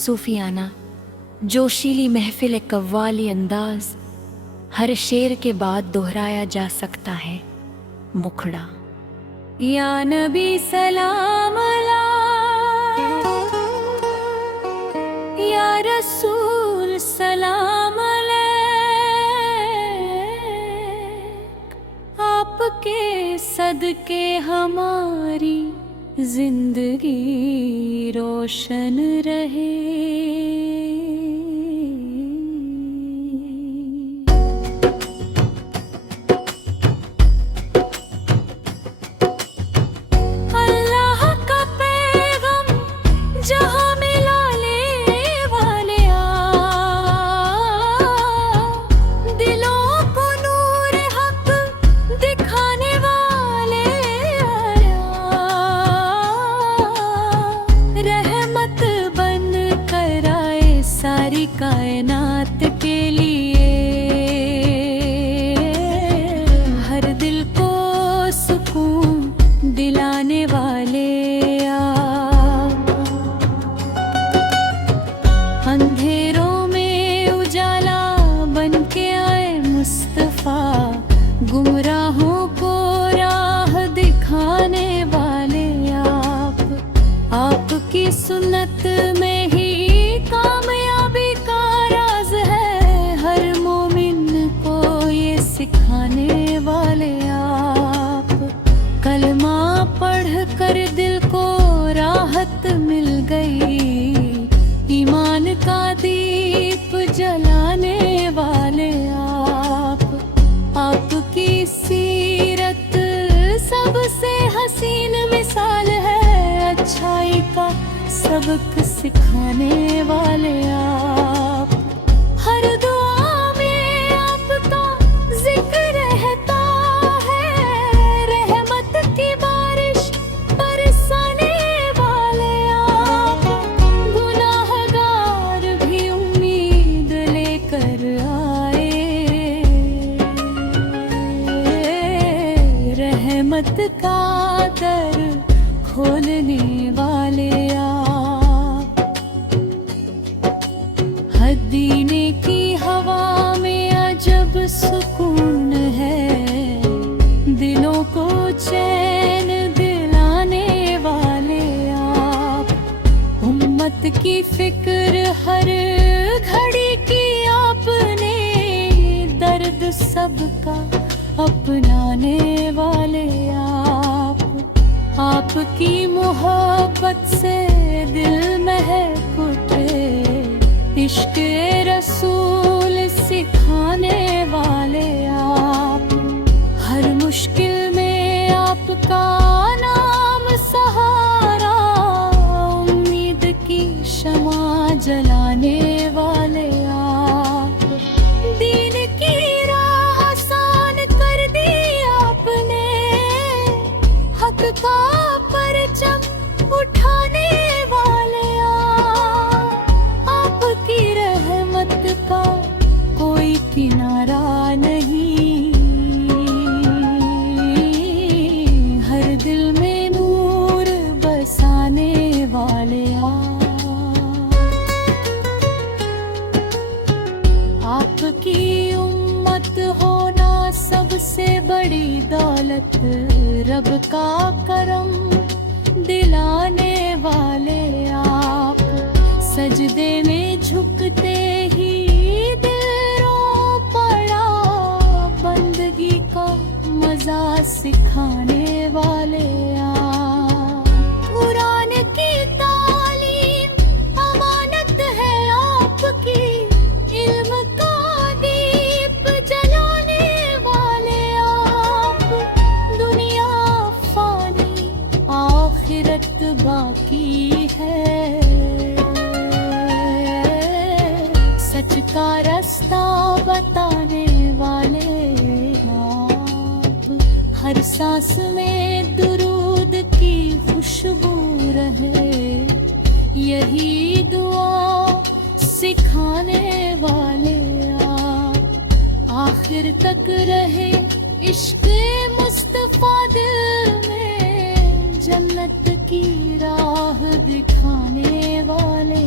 सूफियाना जोशीली महफिल कव्वाली अंदाज हर शेर के बाद दोहराया जा सकता है। मुखड़ा या नबी सलाम अलैक, या रसूल सलाम अलैक, आपके सदके हमारी जिंदगी रोशन रहे। अल्लाह का पैगम जहां मिला ले वाले आ, दिलों को नूर हक दिखाने वाले आया, रहमत बन कर आए सारी कायनात के लिए, हर दिल को सुकून दिलाने वाले आप। अंधेरों में उजाला बन के आए मुस्तफा, गुमराहों को राह दिखाने वाले आप। आपकी सुन्नत में ही कामयाबी का राज है, हर मोमिन को ये सिखाने वाले आप। कलमा पढ़ कर दिल को राहत मिल गई, ईमान का दीप जलाने वाले आप। आपकी सीरत सबसे हसीन मिसाल है, अच्छाई का सबक सिखाने वाले आप। हर दुआ में आपका जिक्र रहता है, रहमत की बारिश बरसाने वाले आप। गुनाहगार भी उम्मीद लेकर आए, रहमत का दर खोलने वाले आप। मदीने की हवा में अजब सुकून है, दिलों को चैन दिलाने वाले आप। उम्मत की फिक्र हर घड़ी की आपने, दर्द सबका अपनाने वाले आप। आपकी मोहब्बत से दिल महक उठे, इश्क रसूल सिखाने वाले आप। हर मुश्किल में आपका नाम सहारा, उम्मीद की शमा जलाने वाले आप। दीन की राह आसान कर दी आपने, हक का परचम उठाने वाले आप। आपकी रहमत का कोई किनारा नहीं, हर दिल में नूर बसाने वाले आपकी उम्मत होना सबसे बड़ी दौलत, रब का करम दिलाने वाले आप। सजदे में झुकते ही दिल रो पड़ा, बंदगी का मजा सिखाने वाले आप। कुरान की तालीम अमानत है आपकी, इल्म का दीप जलाने वाले आप। दुनिया फानी आखिरत बाकी है, सच का रास्ता बताने वाले आप। हर सांस में दुरूद की खुशबू रहे, यही दुआ सिखाने वाले आप। आखिर तक रहे इश्क मुस्तफा दिल में, जन्नत की राह दिखाने वाले